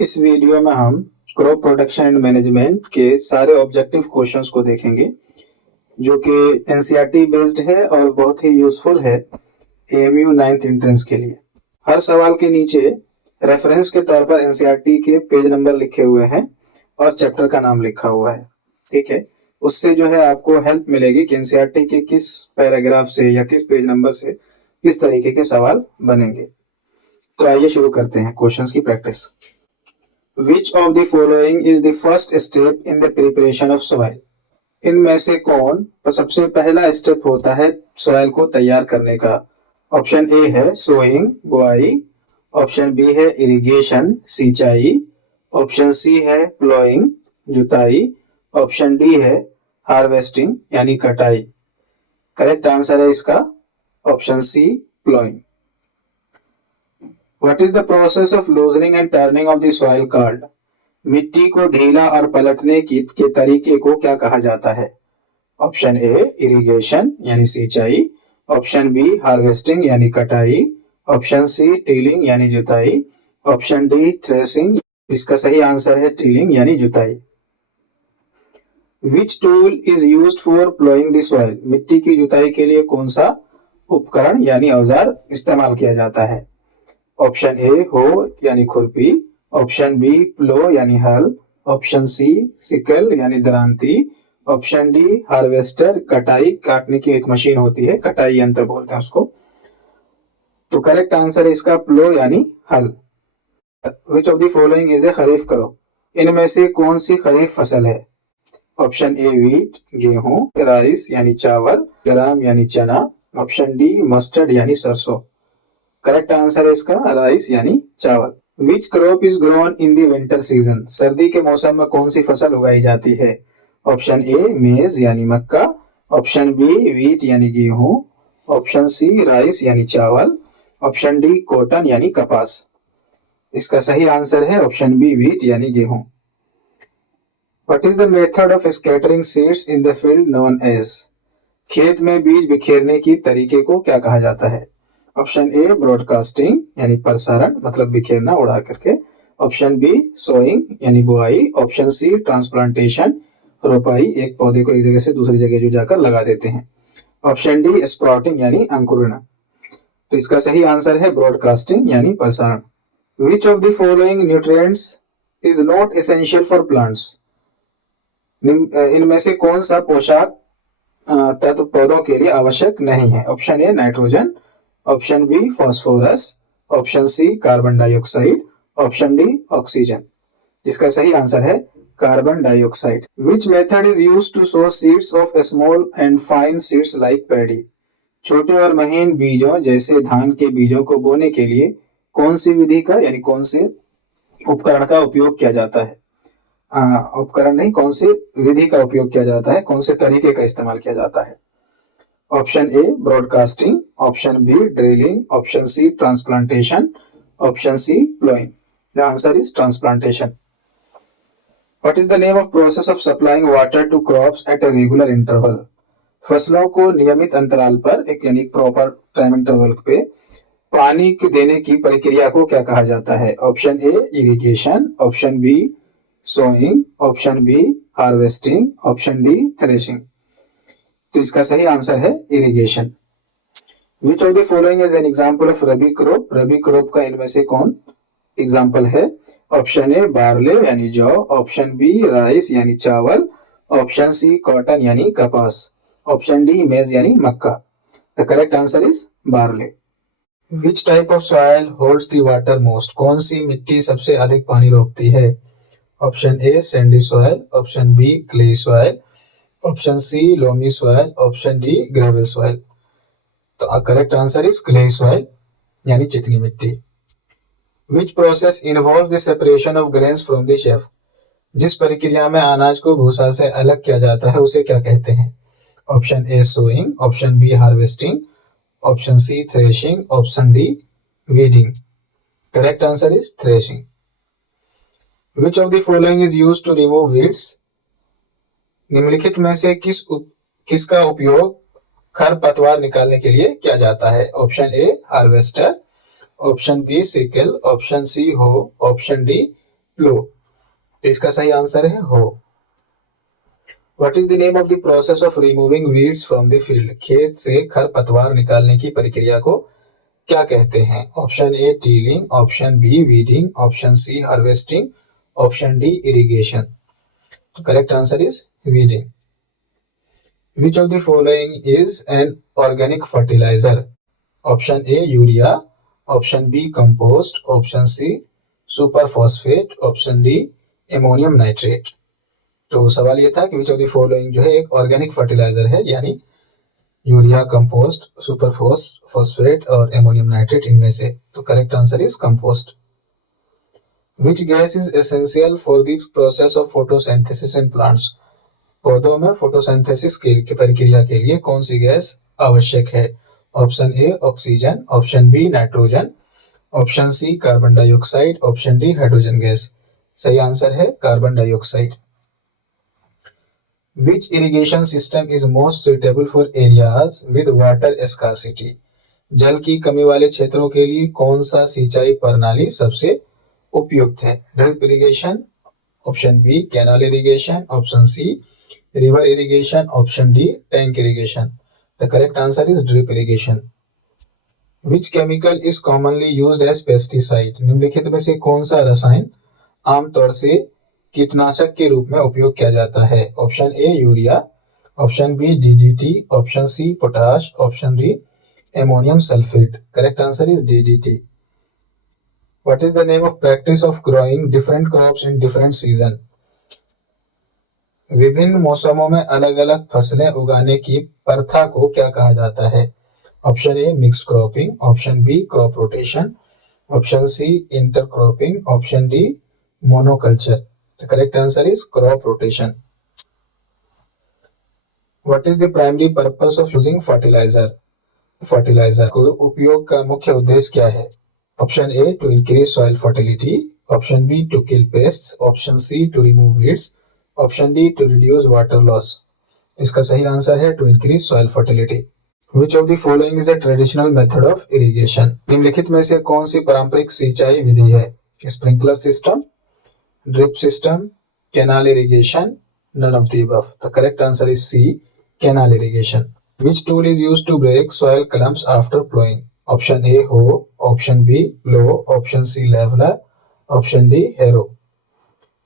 इस वीडियो में हम क्रॉप प्रोटेक्शन एंड मैनेजमेंट के सारे ऑब्जेक्टिव क्वेश्चंस को देखेंगे जो कि एनसीईआरटी बेस्ड है और बहुत ही यूजफुल है एएमयू 9th एंट्रेंस के लिए। हर सवाल के नीचे रेफरेंस के तौर पर एनसीईआरटी के पेज नंबर लिखे हुए हैं और चैप्टर का नाम लिखा हुआ है। ठीक है, उससे जो है आपको हेल्प मिलेगी कि एनसीईआरटी के किस पैराग्राफ से या किस पेज नंबर से किस तरीके के सवाल बनेंगे। तो आइए शुरू करते हैं क्वेश्चंस की practice. Which of the following is the first step in the preparation of soil? इनमें से कौन सबसे पहला स्टेप होता है सॉइल को तैयार करने का? ऑप्शन ए है सोइंग बुआई, ऑप्शन बी है इरिगेशन सिंचाई, ऑप्शन सी है प्लोइंग जुताई, ऑप्शन डी है हार्वेस्टिंग यानी कटाई। करेक्ट आंसर है इसका option C ploughing. What is the process of loosening and turning of the soil called? मिट्टी को ढीला और पलटने के तरीके को क्या कहा जाता है? ऑप्शन ए इरिगेशन यानी सिंचाई, ऑप्शन बी हार्वेस्टिंग यानी कटाई, ऑप्शन सी टिलिंग यानी जुताई, ऑप्शन डी थ्रेसिंग। इसका सही आंसर है टिलिंग यानी जुताई। Which tool is used for plowing the soil? मिट्टी की जुताई के लिए कौन सा उपकरण यानी औजार इस्तेमाल किया जाता है? ऑप्शन ए हो यानी खुरपी, ऑप्शन बी प्लो यानी हल, ऑप्शन सी सिकल यानी दरांती, ऑप्शन डी हार्वेस्टर कटाई काटने की एक मशीन होती है, कटाई यंत्र बोलते हैं उसको। तो करेक्ट आंसर है इसका प्लो यानी हल। Which of the following is a kharif crop? इनमें से कौन सी खरीफ फसल है? ऑप्शन ए वीट गेहूं, राइस यानी चावल, ग्राम यानी चना, ऑप्शन डी मस्टर्ड यानी सरसों। करेक्ट आंसर है इसका राइस यानी चावल। विच crop is grown in the winter season? सर्दी के मौसम में कौन सी फसल उगाई जाती है? ऑप्शन ए मेज यानी मक्का, ऑप्शन बी वीट यानी गेहूं, ऑप्शन सी राइस यानी चावल, ऑप्शन डी कॉटन यानी कपास। इसका सही आंसर है ऑप्शन बी वीट यानी गेहूं। What is the method of scattering seeds in the field known as? खेत में बीज बिखेरने की तरीके को क्या कहा जाता है? ऑप्शन ए ब्रॉडकास्टिंग यानी प्रसारण मतलब बिखेरना उड़ा करके, ऑप्शन बी सोइंग यानी बुआई, ऑप्शन सी ट्रांसप्लांटेशन रोपाई एक पौधे को एक जगह से दूसरी जगह जो जाकर लगा देते हैं, ऑप्शन डी स्प्राउटिंग यानी अंकुरण। तो इसका सही आंसर है ब्रॉडकास्टिंग यानी प्रसारण। विच of the following nutrients is not essential for plants? इनमें से कौन सा पोषक तत्व पौधों के लिए आवश्यक नहीं है? Option A nitrogen, option B phosphorus, option C carbon dioxide, option D oxygen. जिसका सही आंसर है carbon dioxide. Which method is used to sow seeds of small and fine seeds like paddy? छोटे और महीन बीजों जैसे धान के बीजों को बोने के लिए कौन सी विधि का यानी कौन से उपकरण का उपयोग किया जाता है? उपकरण नहीं, कौन सी विधि का उपयोग किया जाता है, कौन से तरीके का इस्तेमाल किया जाता है? Option A broadcasting, option B drilling, option C transplantation, option C ploughing. The answer is transplantation. What is the name of process of supplying water to crops at a regular interval? फसलों को नियमित अंतराल पर एक यानी proper time interval पे पानी देने की प्रक्रिया को क्या कहा जाता है? Option A irrigation, option B sowing, option B harvesting, option D threshing. तो इसका सही आंसर है irrigation. Which of the following is an example of rabi crop? Rabi crop का इनमें से कौन एग्जांपल है? ऑप्शन ए बार्ले यानी जौ, ऑप्शन बी राइस यानी चावल, ऑप्शन सी कॉटन यानी कपास, ऑप्शन डी मेज यानी मक्का। The correct answer is barley. Which type of soil holds the water most? कौन सी मिट्टी सबसे अधिक पानी रोकती है? Option A sandy soil, option B clay soil, option C loamy soil, option D gravel soil. तो correct answer is clay soil यानी चिकनी मिट्टी। Which process involve the separation of grains from the chaff? जिस प्रक्रिया में अनाज को भूसा से अलग किया जाता है उसे क्या कहते हैं? Option A sowing, option B harvesting, option C threshing, option D weeding. Correct answer is threshing. Which of the following is used to remove weeds? निम्नलिखित में से किसका उपयोग खरपतवार निकालने के लिए किया जाता है? Option A harvester, option B sickle, option C hoe, option D प्लो। तो इसका सही आंसर है हो। What is the name of the process of removing weeds from the field? खेत से खरपतवार निकालने की प्रक्रिया को क्या कहते हैं? Option A tilling, option B weeding, option C harvesting, option D irrigation. तो correct answer is weeding. Which of the following is an organic fertiliser? Option A urea, option B compost, option C super phosphate, option D ammonium nitrate. तो सवाल ये था कि विच of the following जो है एक organic fertiliser है, यानी यूरिया, कंपोस्ट, सुपर फॉस्फेट और एमोनियम नाइट्रेट इनमें से। तो correct answer is compost. Which gas is essential for the process of photosynthesis in plants? पौधों में फोटोसिंथेसिस की प्रक्रिया के लिए कौन सी गैस आवश्यक है? Option A oxygen, option B nitrogen, option C carbon dioxide, option D hydrogen gas. सही आंसर है carbon dioxide. Which irrigation system is most suitable for areas with water scarcity? जल की कमी वाले क्षेत्रों के लिए कौन सा सिंचाई प्रणाली सबसे उपयुक्त है? Drip irrigation, option B canal irrigation, option C river irrigation, option D tank irrigation. The correct answer is drip irrigation. Which chemical is commonly used as pesticide? निम्नलिखित में से कौन सा रसायन आमतौर से कीटनाशक के रूप में उपयोग किया जाता है? Option A urea, option B DDT, option C potash, option D ammonium sulphate. Correct answer is DDT. What is the name of practice of growing different crops in different season? विभिन्न मौसमों में अलग अलग फसलें उगाने की प्रथा को क्या कहा जाता है? Option A mix cropping, option B crop rotation, option C intercropping, option D monoculture. The correct answer is crop rotation. What is the primary purpose of using fertilizer? Fertiliser को उपयोग का मुख्य उद्देश्य क्या है? Option A to increase soil fertility, option B to kill pests, option C to remove weeds, option D to reduce water loss. इसका सही answer है to increase soil fertility. Which of the following is a traditional method of irrigation? निम्नलिखित में से कौन सी पारंपरिक सिंचाई विधि है? Sprinkler system, drip system, canal irrigation, none of the above. The correct answer is C, canal irrigation. Which tool is used to break soil clumps after plowing? Option A hoe, option B plow, option C leveler, option D harrow.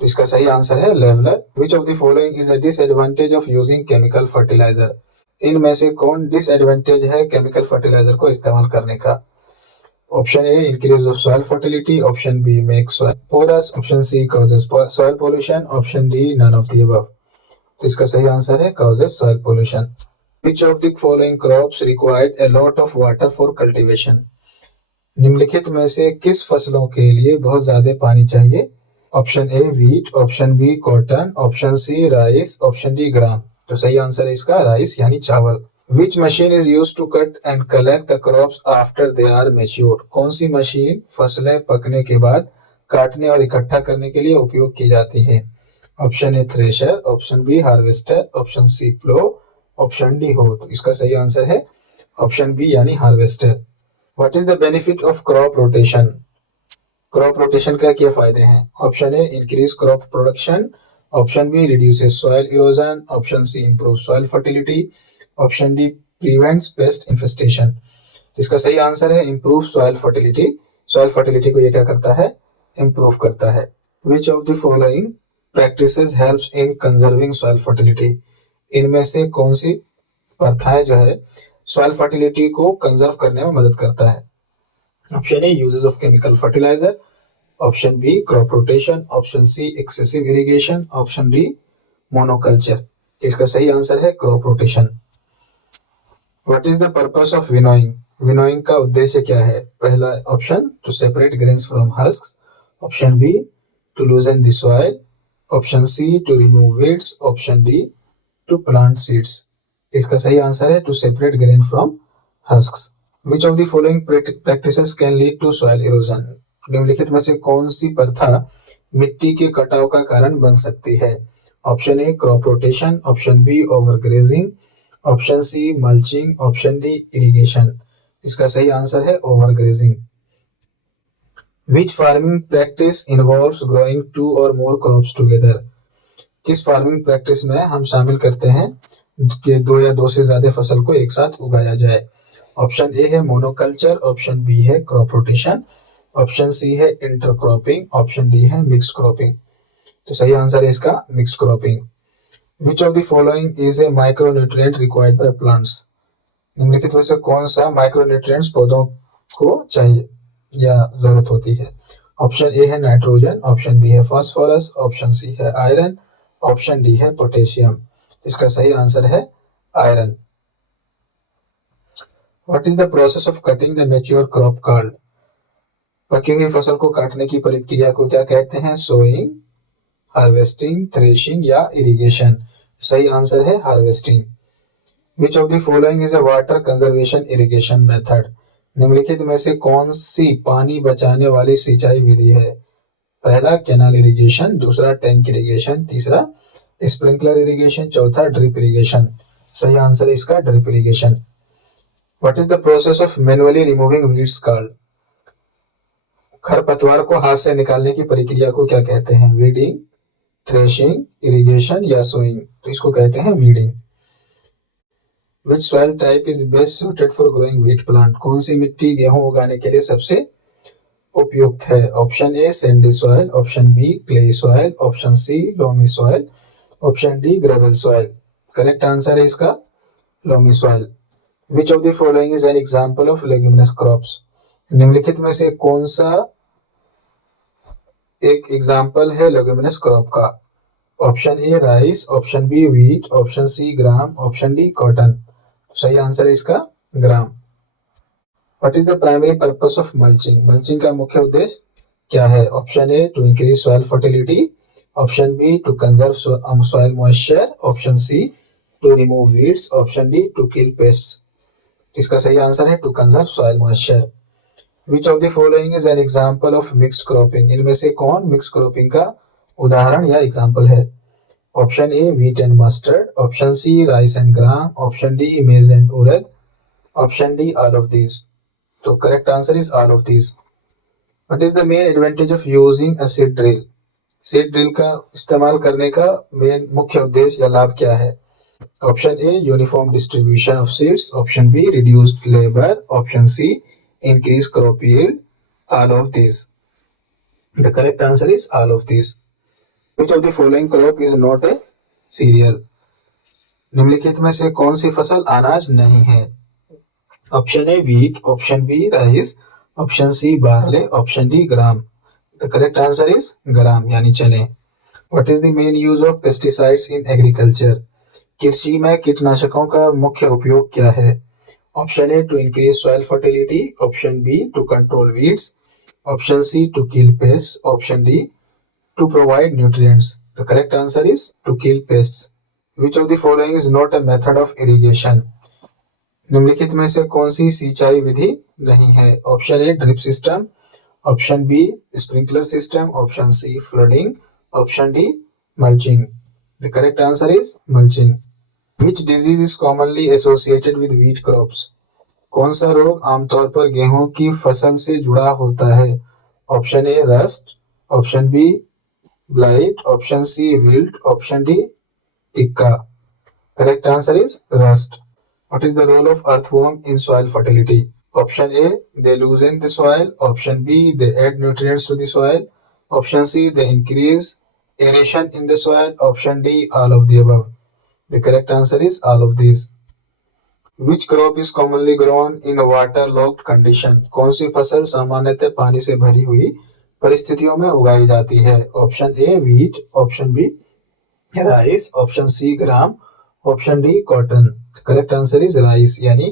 तो इसका सही answer है leveler. Which of the following is a disadvantage of using chemical fertilizer? इनमें से कौन disadvantage है chemical fertiliser को इस्तेमाल करने का? Option A increase of soil fertility, option B make soil porous, option C causes soil pollution, option D none of the above. तो इसका सही आंसर है causes soil pollution. Which of the following crops required a lot of water for cultivation? निम्नलिखित में से किस फसलों के लिए बहुत ज्यादा पानी चाहिए? Option A wheat, option B cotton, option C rice, option D gram. तो सही आंसर है इसका राइस यानी चावल। Which machine is used to cut and collect the crops after they are matured? कौन सी मशीन फसलें पकने के बाद काटने और इकट्ठा करने के लिए उपयोग की जाती है? Option A thresher, option B harvester, option C plough, option D hoe. तो इसका सही आंसर है ऑप्शन बी यानी harvester. What is the benefit of crop rotation? Crop rotation का क्या फायदे हैं? Option A increase crop production, option B reduces soil erosion, option C improve soil fertility, option D prevents pest infestation. इसका सही answer है improve soil fertility. Soil fertility को ये क्या करता है? इंप्रूव करता है। विच of the following practices helps in conserving soil fertility? इनमें से कौन सी प्रथाएं जो है सॉइल फर्टिलिटी को कंजर्व करने में मदद करता है? Option A uses of chemical fertiliser, option B crop rotation, option C excessive irrigation, option D monoculture. इसका सही आंसर है crop rotation. What is the purpose of winnowing? Winnowing का उद्देश्य क्या है? पहला option to separate grains from husks, option B to loosen the soil, option C to remove weeds, option D to plant seeds. इसका सही answer है to separate grain from हस्क्स। Which of the following practices can lead to soil erosion? निम्नलिखित में से कौन सी प्रथा मिट्टी के कटाव का कारण बन सकती है? Option A crop rotation, option B overgrazing, option C mulching, option D irrigation. इसका सही आंसर है overgrazing. Which farming practice involves growing 2 और मोर क्रॉप्स टुगेदर? किस फार्मिंग प्रैक्टिस में हम शामिल करते हैं कि 2 या 2 से ज्यादा फसल को एक साथ उगाया जाए? ऑप्शन ए है मोनोकल्चर, ऑप्शन बी है क्रॉप रोटेशन, ऑप्शन सी है इंटरक्रॉपिंग, ऑप्शन डी है मिक्स क्रॉपिंग। तो सही आंसर है इसका mix cropping. Which of the following is A micronutrient required by plants? निम्नलिखित में से कौन सा माइक्रोन्यूट्रिएंट्स पौधों को चाहिए या जरूरत होती है? ऑप्शन ए है नाइट्रोजन, ऑप्शन बी है फास्फोरस, ऑप्शन सी है आयरन, ऑप्शन डी है पोटेशियम। इसका सही आंसर है iron. What is the process of cutting the mature crop called? पकी हुई फसल को काटने की प्रक्रिया को क्या कहते हैं? सोइंग, हार्वेस्टिंग, थ्रेशिंग या इरिगेशन। सही आंसर है harvesting. Which of the following is a water conservation irrigation method? निम्नलिखित में से कौन सी पानी बचाने वाली सिंचाई विधि है? पहला कैनाल इरिगेशन, दूसरा टैंक इरिगेशन, तीसरा स्प्रिंकलर इरिगेशन, चौथा ड्रिप इरिगेशन। सही आंसर है इसका drip irrigation. What is the process of manually removing weeds called? खरपतवार को हाथ से निकालने की प्रक्रिया को क्या कहते हैं? वीडिंग, थ्रेशिंग, इरिगेशन या सोइंग। तो इसको कहते हैं weeding. Which soil type is best suited for growing wheat plant? कौन सी मिट्टी गेहूं उगाने के लिए सबसे उपयुक्त है? Option A sandy soil, option B clay soil, option C loamy soil, option D gravel soil. Correct answer है इसका loamy soil. Which of the following is an example of leguminous crops? निम्नलिखित में से कौन सा एक एग्जांपल है leguminous crop का? Option A rice, option B wheat, option C gram, option D cotton. सही आंसर है इसका gram. What is the primary purpose of mulching? Mulching का मुख्य उद्देश्य क्या है? Option A to increase soil fertility, option B to conserve soil moisture, option C to remove weeds, option D to kill pests. इसका सही answer है to conserve soil moisture. Which of the following is an example of mixed cropping? इनमें से कौन mix cropping का उदाहरण या example है? Option A wheat and mustard, option C rice and gram, option D maize and urad, option D all of these. तो correct answer is all of these. What is the main advantage of using a seed drill? Seed drill का इस्तेमाल करने का main मुख्य उद्देश्य या लाभ क्या है? Option A uniform distribution of seeds, option B reduced labour, option C increase crop yield, all of these. The correct answer is all of these. Which of the following crop is not a cereal? निम्नलिखित में से कौन सी फसल अनाज नहीं है? Option A wheat, option B rice, option C barley, option D gram. The correct answer is gram यानी चने। What is the main use of pesticides in agriculture? कृषि में कीटनाशकों का मुख्य उपयोग क्या है? Option A to increase soil fertility, option B to control weeds, option C to kill pest, option D to provide nutrients. The correct answer is to kill pests. Which of the following is not a method of irrigation? निम्नलिखित में से कौन सी सिंचाई विधि नहीं है? Option A drip system, option B sprinkler system, option C flooding, option D mulching. The correct answer is mulching. Which disease is commonly associated with wheat crops? कौन सा रोग आमतौर पर गेहूं की फसल से जुड़ा होता है? Option A rust, option B blight, option C wilt, option D tikka. Correct answer is rust. What is the role of earthworm in soil fertility? Option A they loosen the soil, option B they add nutrients to the soil, option C they increase aeration in the soil, option D all of the above. The correct answer is all of this. Which crop is commonly grown in water locked condition? कौन सी फसल सामान्यतः पानी से भरी हुई परिस्थितियों में उगाई जाती है? Option A wheat, option B rice, option C gram, option D cotton. Correct answer is rice यानी